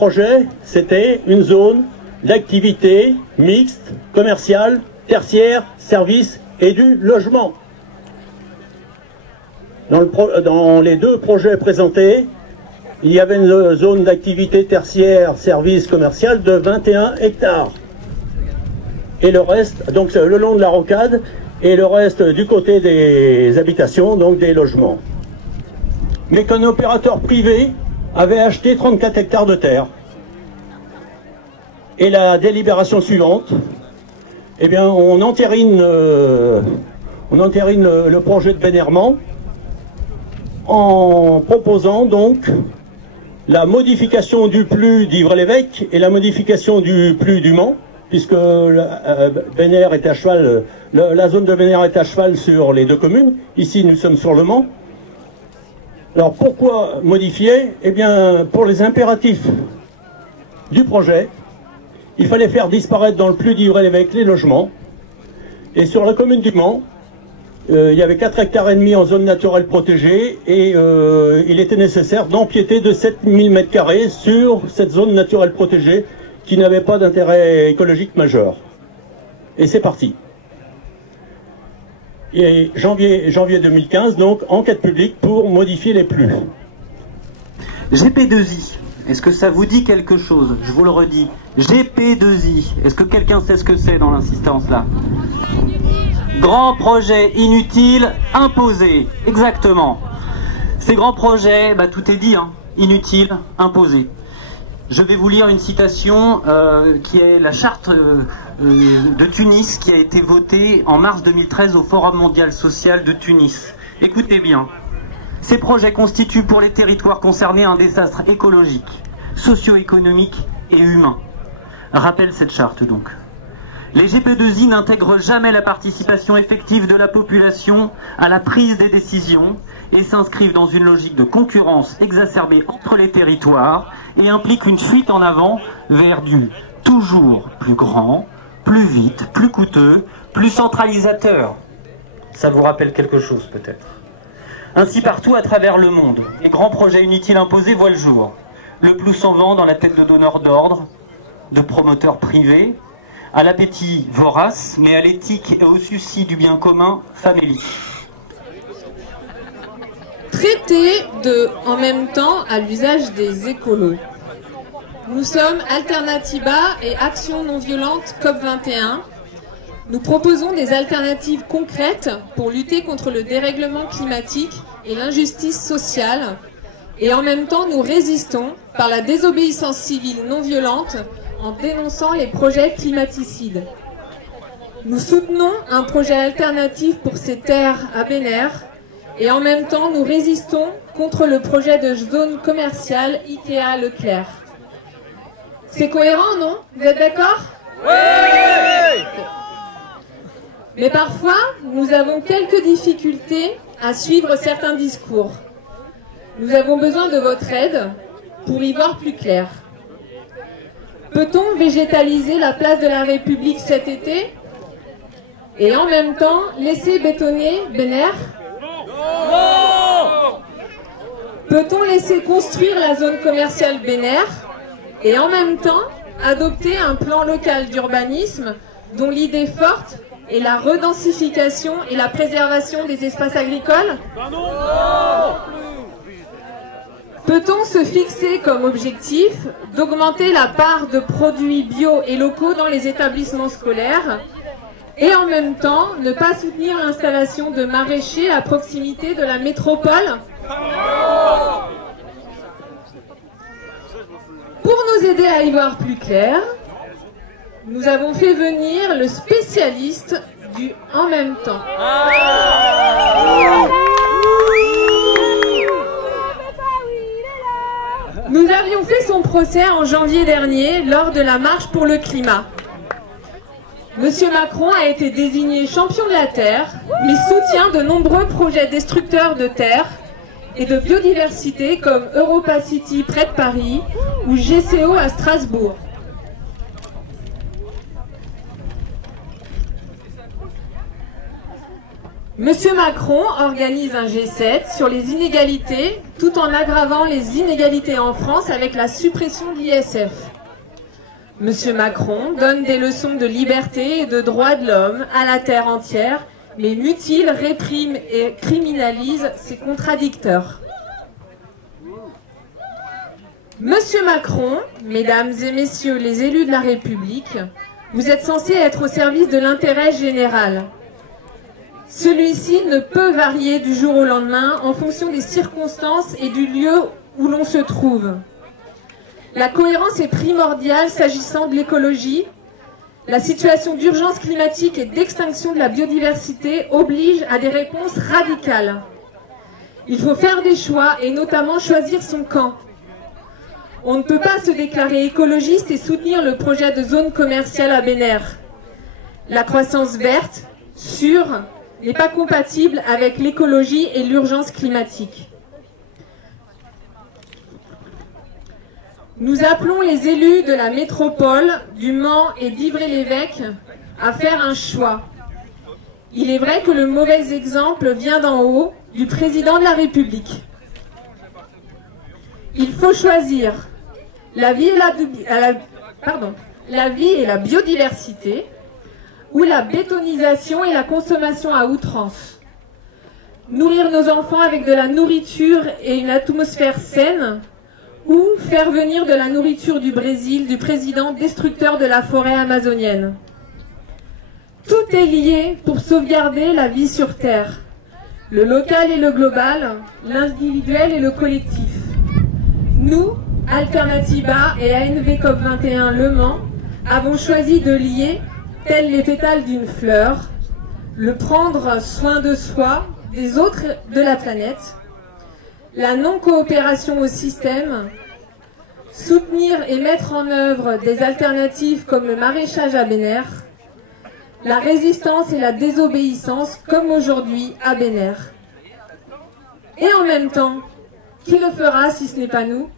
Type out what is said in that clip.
projet, c'était une zone d'activité mixte, commerciale, tertiaire, services et du logement. Dans les deux projets présentés, il y avait une zone d'activité tertiaire, service commercial de 21 hectares. Et le reste, donc le long de la rocade, et le reste du côté des habitations, donc des logements. Mais qu'un opérateur privé avait acheté 34 hectares de terre. Et la délibération suivante, eh bien, on entérine le projet de Bennerman en proposant donc la modification du PLU d'Ivry-l'Évêque et la modification du PLU du Mans, puisque Benner est à cheval, la zone de Benner est à cheval sur les deux communes. Ici, nous sommes sur le Mans. Alors, pourquoi modifier? Eh bien, pour les impératifs du projet, il fallait faire disparaître dans le PLU d'Ivry-l'Évêque les logements. Et sur la commune du Mans, il y avait 4,5 hectares en zone naturelle protégée et il était nécessaire d'empiéter de 7000 m² sur cette zone naturelle protégée qui n'avait pas d'intérêt écologique majeur. Et c'est parti. Et janvier 2015, donc, enquête publique pour modifier les PLU. GP2I, est-ce que ça vous dit quelque chose? Je vous le redis. GP2I, est-ce que quelqu'un sait ce que c'est dans l'insistance là? Grand projet inutile, imposé. Exactement. Ces grands projets, bah, tout est dit, hein. Inutile, imposé. Je vais vous lire une citation qui est la charte de Tunis qui a été votée en mars 2013 au Forum mondial social de Tunis. Écoutez bien. Ces projets constituent pour les territoires concernés un désastre écologique, socio-économique et humain. Rappelle cette charte donc. Les GP2I n'intègrent jamais la participation effective de la population à la prise des décisions et s'inscrivent dans une logique de concurrence exacerbée entre les territoires et impliquent une fuite en avant vers du toujours plus grand, plus vite, plus coûteux, plus centralisateur. Ça vous rappelle quelque chose peut-être. Ainsi partout à travers le monde, les grands projets inutiles imposés voient le jour. Le plus souvent dans la tête de donneurs d'ordre, de promoteurs privés, à l'appétit vorace, mais à l'éthique et au souci du bien commun famélique. Traité de en même temps à l'usage des écolos. Nous sommes Alternativa et Action non violente COP21. Nous proposons des alternatives concrètes pour lutter contre le dérèglement climatique et l'injustice sociale. Et en même temps, nous résistons par la désobéissance civile non violente en dénonçant les projets climaticides. Nous soutenons un projet alternatif pour ces terres à Benner et en même temps nous résistons contre le projet de zone commerciale Ikea Leclerc. C'est cohérent, non? Vous êtes d'accord? Oui! Mais parfois, nous avons quelques difficultés à suivre certains discours. Nous avons besoin de votre aide pour y voir plus clair. Peut-on végétaliser la place de la République cet été et en même temps laisser bétonner Benner? Peut-on laisser construire la zone commerciale Benner et en même temps adopter un plan local d'urbanisme dont l'idée forte est la redensification et la préservation des espaces agricoles? Peut-on se fixer comme objectif d'augmenter la part de produits bio et locaux dans les établissements scolaires et en même temps ne pas soutenir l'installation de maraîchers à proximité de la métropole? Pour nous aider à y voir plus clair, nous avons fait venir le spécialiste du « en même temps ». Nous avions fait son procès en janvier dernier lors de la marche pour le climat. Monsieur Macron a été désigné champion de la Terre, mais soutient de nombreux projets destructeurs de terre et de biodiversité comme Europa City près de Paris ou GCO à Strasbourg. Monsieur Macron organise un G7 sur les inégalités, tout en aggravant les inégalités en France avec la suppression de l'ISF. Monsieur Macron donne des leçons de liberté et de droits de l'homme à la terre entière, mais mutile, réprime et criminalise ses contradicteurs. Monsieur Macron, mesdames et messieurs les élus de la République, vous êtes censés être au service de l'intérêt général. Celui-ci ne peut varier du jour au lendemain en fonction des circonstances et du lieu où l'on se trouve. La cohérence est primordiale s'agissant de l'écologie. La situation d'urgence climatique et d'extinction de la biodiversité oblige à des réponses radicales. Il faut faire des choix et notamment choisir son camp. On ne peut pas se déclarer écologiste et soutenir le projet de zone commerciale à Bénère. La croissance verte, sûre, n'est pas compatible avec l'écologie et l'urgence climatique. Nous appelons les élus de la métropole, du Mans et d'Ivry-l'Évêque à faire un choix. Il est vrai que le mauvais exemple vient d'en haut, du président de la République. Il faut choisir la vie et la biodiversité, ou la bétonisation et la consommation à outrance. Nourrir nos enfants avec de la nourriture et une atmosphère saine, ou faire venir de la nourriture du Brésil, du président destructeur de la forêt amazonienne. Tout est lié pour sauvegarder la vie sur Terre. Le local et le global, l'individuel et le collectif. Nous, Alternatiba et ANV COP21 Le Mans, avons choisi de lier, tels les pétales d'une fleur, le prendre soin de soi, des autres de la planète, la non-coopération au système, soutenir et mettre en œuvre des alternatives comme le maraîchage à Bénère, la résistance et la désobéissance comme aujourd'hui à Bénère. Et en même temps, qui le fera si ce n'est pas nous ?